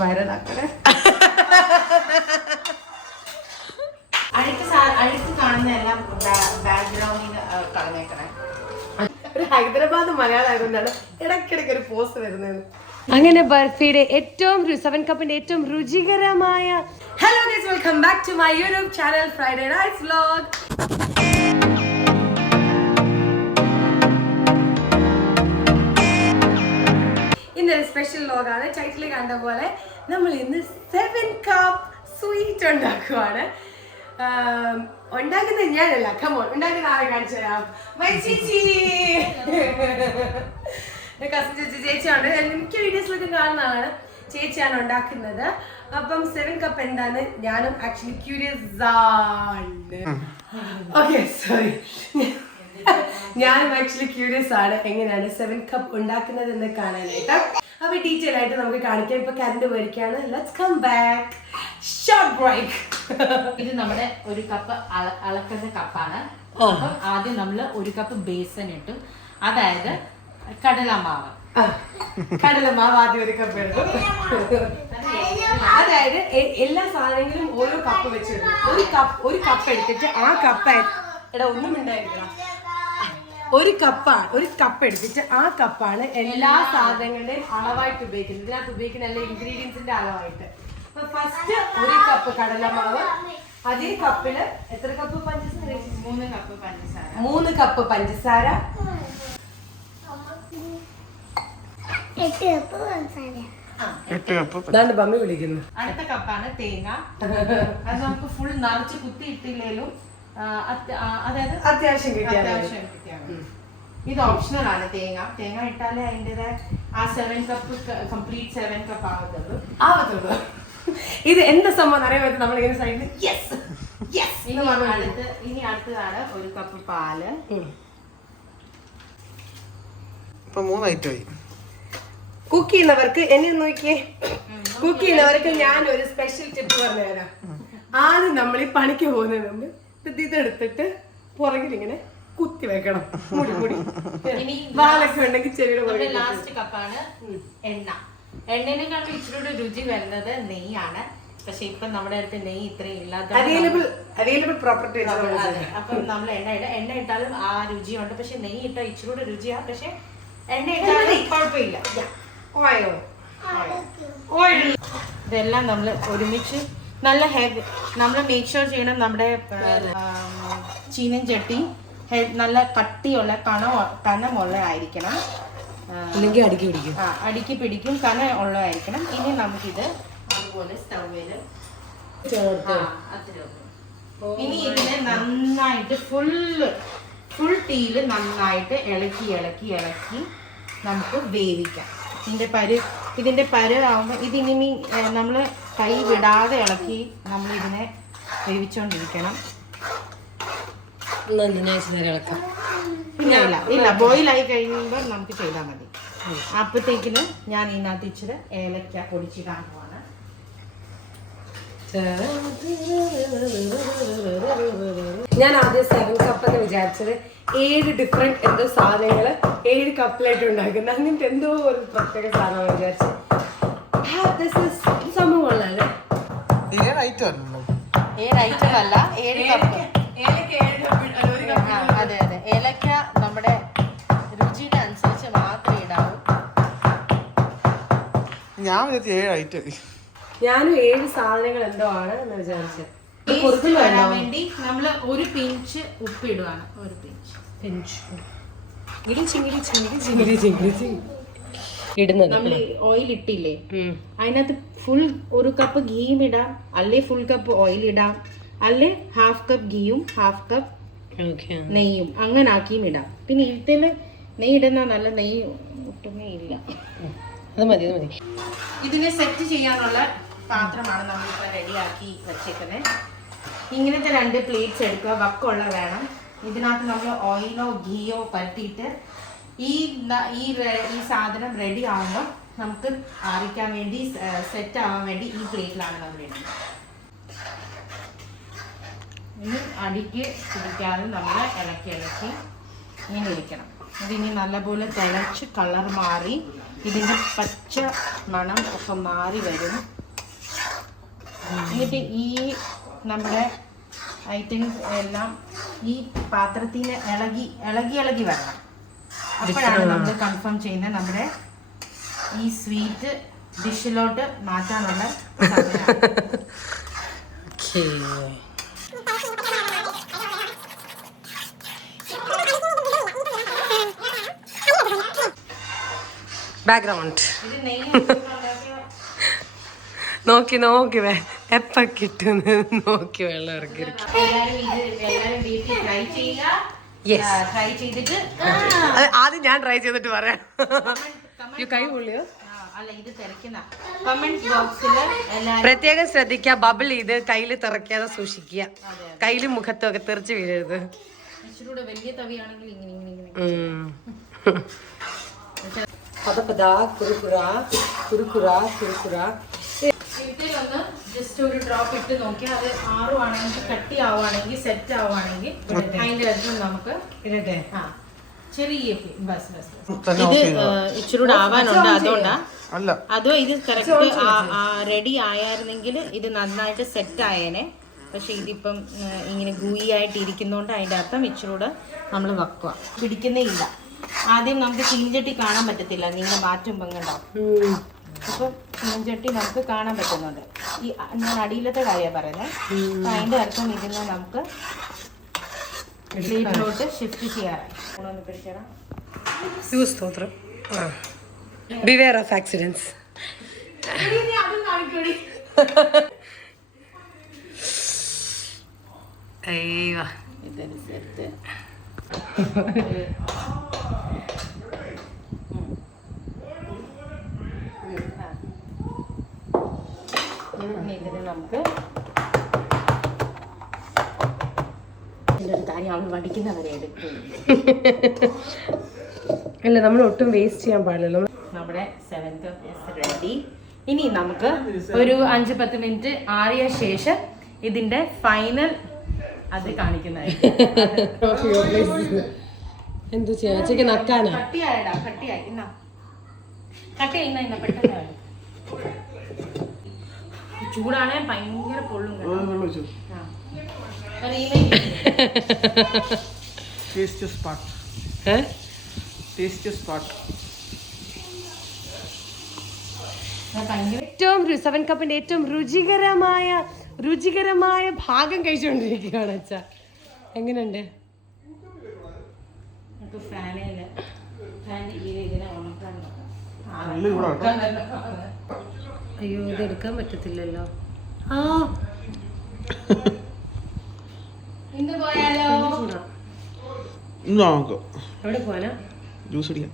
വൈറലാക്കണേ. അഴുക്ക് കാണുന്ന എല്ലാം ബാക്ക്ഗ്രൗണ്ടിൽ കളഞ്ഞേക്കണേ. ഒരു ഹൈദരാബാദ് മലയാളം ആയതുകൊണ്ടാണ് ഇടയ്ക്കിടയ്ക്ക് ഒരു പോസ്റ്റ് വരുന്നത്. അങ്ങനെ ബർഫിയുടെ ഏറ്റവും 7 കപ്പിന്റെ ഏറ്റവും രുചികരമായ hello guys, welcome back to my YouTube channel Friday nights vlog. ഇന്നൊരു സ്പെഷ്യൽ വ്ലോഗാണ്. ടൈറ്റിൽ കണ്ട പോലെ നമ്മൾ ഇന്ന് 7 കപ്പ് സ്വീറ്റ് ഉണ്ടാക്കുവാണ്. ഉണ്ടാക്കുന്നത് ഞാനല്ല, കമോൺ, ഉണ്ടാക്കുന്ന ആളെ കാണിച്ചു തരാം. കസിൻ ചേച്ചിയാണ്, മിക്ക വീഡിയോസിലൊക്കെ കാണുന്നതാണ്. ചേച്ചിയാണ് ഉണ്ടാക്കുന്നത്. അപ്പം 7 കപ്പ് എന്താണ് ഞാനും ആക്ച്വലി ക്യൂരിയസ് ആണ്. ഓക്കെ, സോറി, ഞാനും ആക്ച്വലി ക്യൂരിയസ് ആണ് എങ്ങനെയാണ് 7 കപ്പ് ഉണ്ടാക്കുന്നത് എന്ന് കാണാനായിട്ട്. അപ്പൊ ഡീറ്റെയിൽ ആയിട്ട് നമുക്ക് കാണിക്കാം. ഇപ്പൊ കറണ്ട് പോയിരിക്കാണ്. Let's come back. Short break. ഇത് നമ്മുടെ 1 കപ്പ് അളക്കുന്ന കപ്പാണ്. അപ്പം ആദ്യം നമ്മൾ 1 കപ്പ് ബേസൻ ഇട്ടു, അതായത് കടലമാവ്. കടലമാവ് ആദ്യം 1 കപ്പ് എടുക്കും. അതായത് എല്ലാ സാധനങ്ങളും ഓരോ കപ്പ് വെച്ചിടും. ഒരു കപ്പ് എടുത്തിട്ട് ആ കപ്പ് ഒന്നും ഉണ്ടായിരിക്കണം. ഒരു കപ്പ് എടുത്തിട്ട് ആ കപ്പാണ് എല്ലാ സാധനങ്ങളുടെയും അളവായിട്ട് ഉപയോഗിക്കുന്നത്. ഇതിനകത്ത് ഉപയോഗിക്കുന്ന എല്ലാ ഇൻഗ്രീഡിയൻസിന്റെ അളവായിട്ട്. അപ്പൊ ഫസ്റ്റ് 1 കപ്പ് കടലമാവ്, അതേ കപ്പില് എത്ര കപ്പ് പഞ്ചസാര? 3 കപ്പ് പഞ്ചസാര. 3 കപ്പ് പഞ്ചസാര, 8 കപ്പ്. അതാണ് ബമ്മി വിളിക്കുന്നു. അടുത്ത കപ്പാണ് തേങ്ങ. അത് നമുക്ക് ഫുൾ നിറച്ച് കുത്തി ഇട്ടില്ലേലും അതായത് അത്യാവശ്യം കിട്ടിയാൽ. ഇത് ഓപ്ഷണൽ ആണ്. തേങ്ങ ഇട്ടാലേ അതിൻ്റെതായ ആ 7 കപ്പ് കംപ്ലീറ്റ് 7 കപ്പ് ആവത്തുള്ളൂ. ഇത് എന്താ സംഭവം അറിയാൻ പറ്റും. നമ്മളിങ്ങനെ സൈഡിൽ ഇനി അടുത്തതാണ് 1 കപ്പ് പാല്. ഇപ്പൊ 3 ഐറ്റമായി. കുക്ക് ചെയ്യുന്നവർക്ക് എന്നെ നോക്കിയേ, കുക്ക് ചെയ്യുന്നവർക്ക് ഞാൻ ഒരു സ്പെഷ്യൽ ടിപ്പ് പറഞ്ഞു തരാം. ആദ്യം നമ്മൾ ഈ പണിക്ക് പോകുന്നതിന് മുമ്പ് ഇതെടുത്തിട്ട് പുറകിൽ ഇങ്ങനെ കുത്തി വെക്കണം. മുടി വാലൊക്കെ ഉണ്ടെങ്കിൽ ചെടിയുടെ ലാസ്റ്റ് കപ്പാണ് എണ്ണ. എണ്ണേനെക്കാളും ഇച്ചിരി രുചി വരുന്നത് നെയ്യാണ്. പക്ഷെ ഇപ്പൊ നമ്മുടെ അടുത്ത് നെയ്യ് ഇത്രയും ഇല്ലാത്ത അവൈലബിൾ പ്രോപ്പർട്ടി. അപ്പം നമ്മൾ എണ്ണ ഇട്ടാലും ആ രുചിയുണ്ട്. പക്ഷെ നെയ്യ് ഇട്ടാൽ ഇച്ചിരി രുചിയാണ്. പക്ഷെ എണ്ണ ഇട്ടാലും കുഴപ്പമില്ല. ഇതെല്ലാം നമ്മൾ ഒരുമിച്ച് നല്ല ഹെവി നമ്മൾ മേക്ക് ഷുവർ ചെയ്യണം. നമ്മുടെ ചീനൻ ചട്ടി നല്ല കട്ടിയുള്ള കനമുള്ള ആയിരിക്കണം. അടുക്കി പിടിക്കും. കന ഉള്ളതായിരിക്കണം. ഇനി നമുക്കിത് അതുപോലെ സ്റ്റൗവിൽ ഇനി ഇതിനെ നന്നായിട്ട് ഫുൾ തീയിൽ നന്നായിട്ട് ഇളക്കി നമുക്ക് വേവിക്കാം. ഇതിന്റെ പരുവാകുമ്പോൾ ഇതിനി നമ്മൾ കൈ വിടാതെ ഇളക്കി നമ്മൾ ഇതിനെ വേവിച്ചോണ്ടിരിക്കണം. ഇല്ല, ബോയിലായി കഴിയുമ്പോൾ നമുക്ക് ചെയ്താൽ മതി. അപ്പോഴത്തേക്കിന് ഞാൻ ഇതിനകത്ത് ഇച്ചിരി ഏലക്ക പൊടിച്ചിടാൻ പോവാണ്. ഞാൻ ആദ്യം 7 കപ്പ് എന്ന് വിചാരിച്ചത് 7 ഡിഫറെന്റ് എന്തോ സാധനങ്ങള് 7 കപ്പിലായിട്ട് ഉണ്ടാക്കുന്നത്. എന്നിട്ട് എന്തോ ഒരു പ്രത്യേക സാധനം വിചാരിച്ചത്. സംഭവമല്ലേ 7 ഐറ്റം അല്ല 7 കപ്പ്. അതെ, ഏലക്ക നമ്മുടെ രുചിയുടെ അനുസരിച്ച് മാത്രമേ ഇടാവൂ. ഞാൻ 7 ഐറ്റം. ഞാനും 7 സാധനങ്ങൾ എന്തോ ആണ് എന്ന് വിചാരിച്ചത്. വരാൻ വേണ്ടി നമ്മൾ 1 പിഞ്ച് ഉപ്പ് ഇടുവാണ്. 1 പിഞ്ച് ഇടുന്നത്. നമ്മൾ ഓയിൽ ഇട്ടില്ലേ, അതിനകത്ത് ഫുൾ 1 കപ്പ് ഗീയും ഇടാം, അല്ലെ ഫുൾ കപ്പ് ഓയിൽ ഇടാം, അല്ലെ ഹാഫ് കപ്പ് ഗീയും ഹാഫ് കപ്പ് നെയ്യും അങ്ങനെ ആക്കിയും ഇടാം. പിന്നെ ഇതിൽ നെയ്യ് ഇടുന്ന നല്ല നെയ്യ് ഒട്ടുമേ ഇല്ല. അത് മതി. ഇതിനെ സെറ്റ് ചെയ്യാനുള്ള പാത്രമാണ് നമ്മളിപ്പോൾ റെഡിയാക്കി വെച്ചേക്കുന്നത്. ഇങ്ങനത്തെ 2 പ്ലേറ്റ്സ് എടുക്കുക, വക്കുള്ള വേണം. ഇതിനകത്ത് നമ്മൾ ഓയിലോ ഗീയോ പരത്തിയിട്ട് ഈ സാധനം റെഡി ആവുമ്പോൾ നമുക്ക് ആറിക്കാൻ വേണ്ടി സെറ്റ് ആവാൻ വേണ്ടി ഈ പ്ലേറ്റിലാണ് നമ്മൾ ഇടുന്നത്. ഇനി അടിക്ക് പിടിക്കാതെ നമ്മൾ ഇളക്കി ഇങ്ങനെ ഇരിക്കണം. ഇതിനി നല്ലപോലെ തിളച്ച് കളർ മാറി ഇതിൻ്റെ പച്ച മണം ഒക്കെ മാറി വരും. എന്നിട്ട് ഈ നമ്മുടെ ഐറ്റംസ് എല്ലാം ഈ പാത്രത്തിൽ ഇളകി വരണം. അപ്പോഴാണ് നമ്മൾ കൺഫേം ചെയ്യുന്നത് നമ്മുടെ ഈ സ്വീറ്റ് ഡിഷിലോട്ട് മാറ്റാനുള്ള സമയം. ബാക്ക്ഗ്രൗണ്ട് ഇത് നെയ്യ് നോക്കി എപ്പ കിട്ടുന്ന നോക്കി വെള്ളം ഇറക്കി. എല്ലാരും വീട്ടിൽ ട്രൈ ചെയ്യുക. ട്രൈ ചെയ്തിട്ട് ആദ്യം ഞാൻ ട്രൈ ചെയ്തിട്ട് പറയാം. കൈ പൊള്ളിയോ? അല്ല, ഇത് തിരക്കുന്ന കമന്റ് ബോക്സിൽ എല്ലാരും പ്രത്യേകം ശ്രദ്ധിക്കുക, ബബിൾ ചെയ്ത് കയ്യിൽ തിറക്കാതെ സൂക്ഷിക്കുക. കയ്യിലും മുഖത്തും ഒക്കെ തെറിച്ച് വീഴരുത്. ഇച്ചിരൂടെ വലിയ തവിയാണെങ്കിൽ ഇങ്ങനെ അതൊക്കെ ഒന്ന് ജസ്റ്റ് ഒരു ഡ്രോപ്പ് ഇട്ട് നോക്കിയാൽ അത് ആറുവാണെങ്കിൽ കട്ടി ആവുകയാണെങ്കിൽ സെറ്റ് ആവുകയാണെങ്കിൽ അതിൻ്റെ അടുത്ത് നമുക്ക് ഇടട്ടെ. ആ, ചെറിയ ബസ് ഇത് ഇച്ചിരൂടെ ആവാനുണ്ട്. അതുകൊണ്ടാ അതോ ഇത് കറക്റ്റ് റെഡി ആയിരുന്നെങ്കിൽ ഇത് നന്നായിട്ട് സെറ്റ് ആയേനെ. പക്ഷെ ഇതിപ്പം ഇങ്ങനെ ഗൂയി ആയിട്ട് ഇരിക്കുന്നതുകൊണ്ട് അതിൻ്റെ അർത്ഥം ഇച്ചിരൂടെ നമ്മൾ വക്കുക പിടിക്കുന്നേ ഇല്ല. ആദ്യം നമുക്ക് ചീഞ്ചട്ടി കാണാൻ പറ്റത്തില്ല, നിങ്ങൾ മാറ്റുമ്പോൾ കണ്ടാവും. അപ്പം ചീഞ്ചട്ടി നമുക്ക് കാണാൻ പറ്റുന്നുണ്ട്. ഈ ഞാൻ അടിയിലത്തെ കാര്യമാണ് പറയുന്നത്. അപ്പം അതിൻ്റെ അർത്ഥം ഇതിന് നമുക്ക് പ്ലേറ്റിലോട്ട് ഷിഫ്റ്റ് ചെയ്യാറായി. ഒന്ന് പിടിച്ചേടാം. Beware of accidents. ഇതൊരു സെറ്റ്. ഇതിന് നമുക്ക് കാര്യം അവൾ വടിക്കുന്നവരെ എടുക്കും. അല്ല, നമ്മൾ ഒട്ടും വേസ്റ്റ് ചെയ്യാൻ പാടില്ല. നമ്മുടെ 7th കപ്പ് is ready. ഇനി നമുക്ക് ഒരു 5-10 മിനിറ്റ് ആറിയ ശേഷം ഇതിന്റെ ഫൈനൽ അത് കാണിക്കുന്നതായിരിക്കും. എന്ത് ചെയ്യാ? ഉച്ചയ്ക്ക് നക്കാനാ? കട്ടിയായി പെട്ടെന്ന് ചൂടാണെ ഭയങ്കര പൊള്ളും. ഏറ്റവും 7 കപ്പിന്റെ ഏറ്റവും രുചികരമായ ഭാഗം കഴിച്ചുകൊണ്ടിരിക്കുകയാണ് അച്ഛാ. എങ്ങനെയുണ്ട്? അയ്യോ, ഇത് എടുക്കാൻ പറ്റത്തില്ലല്ലോ. ആ, ഇന്ന് പോയാലോ? എവിടെ പോവാനാ? ജ്യൂസ് അടിക്കാൻ.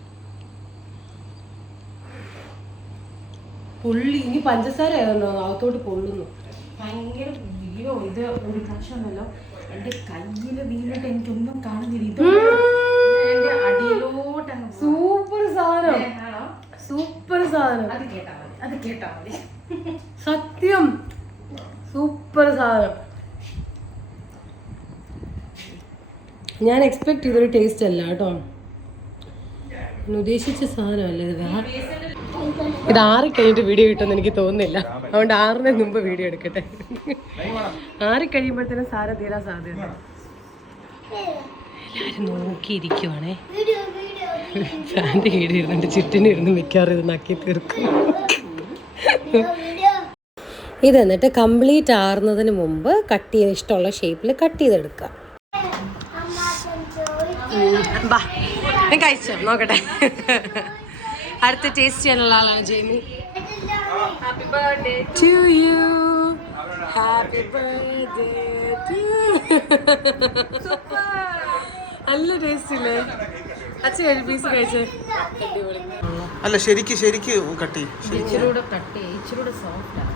പൊള്ളി. ഇനി പഞ്ചസാര ആയിരുന്നോ? അകത്തോട്ട് പൊള്ളുന്നു ഭയങ്കര. അയ്യോ, ഇത് ഒരു പ്രശ്നമല്ലോ. എന്റെ കയ്യില് വീണിട്ട് എനിക്കൊന്നും കാണുന്നില്ല. ഇത് എന്റെ അടിയിലോട്ടങ്ങ്. സൂപ്പർ സാധനം, സൂപ്പർ സാധനം. അത് കേട്ടാ മതി. സത്യം സൂപ്പർ സാധനം. ഞാൻ എക്സ്പെക്ട് ചെയ്തൊരു ടേസ്റ്റ് അല്ല കേട്ടോ. ഉദ്ദേശിച്ച സാധനമല്ല ഇത്. ഇത് ആറിക്കഴിഞ്ഞിട്ട് വീഡിയോ കിട്ടുമെന്ന് എനിക്ക് തോന്നുന്നില്ല. അതുകൊണ്ട് 6-ന് മുമ്പ് വീഡിയോ എടുക്കട്ടെ. ആറിക്കഴിയുമ്പോഴത്തേനും സാരം തീരാൻ സാധ്യത. എല്ലാവരും നോക്കിയിരിക്കുവാണേ. ഫാൻ്റെ കീഴിൽ ഇരുന്നിട്ട് ചുറ്റിനിരുന്ന് മിക്കവാറും ഇത് നക്കി തീർക്കും. ഇത് എന്നിട്ട് കംപ്ലീറ്റ് ആറുന്നതിന് മുമ്പ് കട്ട് ചെയ്ത് ഇഷ്ടമുള്ള ഷേപ്പിൽ കട്ട് ചെയ്തെടുക്കുക. ബാ, ഞാൻ കഴിച്ചോ നോക്കട്ടെ. അടുത്ത ടേസ്റ്റ് ചെയ്യാനുള്ള ആളാണ് Jamie. Happy birthday to you. Happy birthday to. നല്ല ടേസ്റ്റ് ഇല്ലേ? അച്ഛൻ ഒരു പീസ് കഴിച്ചേ. അല്ല, ശരിക്ക് കട്ടി. ഇച്ചിരൂടെ കട്ടി, ഇച്ചിരൂടെ സോഫ്റ്റ് ആണ്.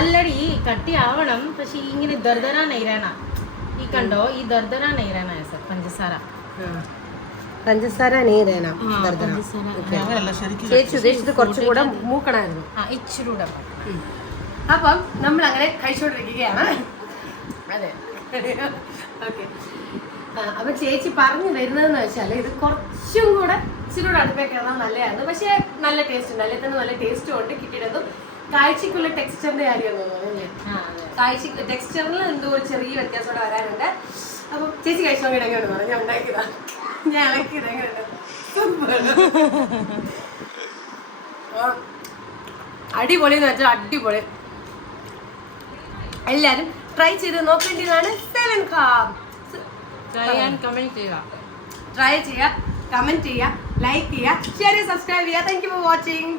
അല്ലടി, കട്ടി ആവണം. പക്ഷെ ഇങ്ങനെ ദർദര നൈരാന. ഈ കണ്ടോ, ഈ ദർദര നൈരാന പഞ്ചസാര നീരേന. ചേച്ചി ഉദ്ദേശിച്ചത് കുറച്ചും കൂടെ മൂക്കണമായിരുന്നു. ഇച്ചിരൂടെ. അപ്പം നമ്മൾ അങ്ങനെ കഴിച്ചുകൊണ്ടിരിക്കുകയാണ്. അതെ, ഓക്കെ. അപ്പൊ ചേച്ചി പറഞ്ഞു വരുന്നതെന്ന് വെച്ചാൽ ഇത് കുറച്ചും കൂടെ ഇച്ചിരൂടെ അടുപ്പേ കയറാൻ നല്ലതായിരുന്നു. പക്ഷേ നല്ല ടേസ്റ്റ് ഉണ്ട്, അതിൽ തന്നെ നല്ല ടേസ്റ്റും ഉണ്ട്. കിട്ടിയതും കാഴ്ചക്കുള്ള ടെക്സ്ചറിന്റെ കാര്യമെന്ന് തോന്നുന്നു അല്ലേ? കാഴ്ച ടെക്സ്ചറിൽ എന്തോ ഒരു ചെറിയ വ്യത്യാസം കൂടെ വരാനുണ്ട്. അപ്പം ചേച്ചി കഴിച്ചു നോക്കിയിട്ട് എങ്ങനെയുണ്ട് പറഞ്ഞു. ഞാൻ ഉണ്ടാക്കിയതാ, ഞാൻ ഇളക്കിയത് എങ്ങനെയുണ്ട്? അടിപൊളി എന്ന് വെച്ചാൽ അടിപൊളി. എല്ലാരും ട്രൈ ചെയ്ത് നോക്കേണ്ടതാണ് 7 Cup. ട്രൈ ആൻഡ് കമന്റ് ചെയ്യുക, ട്രൈ ചെയ്യുക, കമന്റ് ചെയ്യുക, ലൈക്ക് ചെയ്യുക, ഷെയർ ചെയ്യുക, സബ്സ്ക്രൈബ് ചെയ്യുക. Thank you for watching.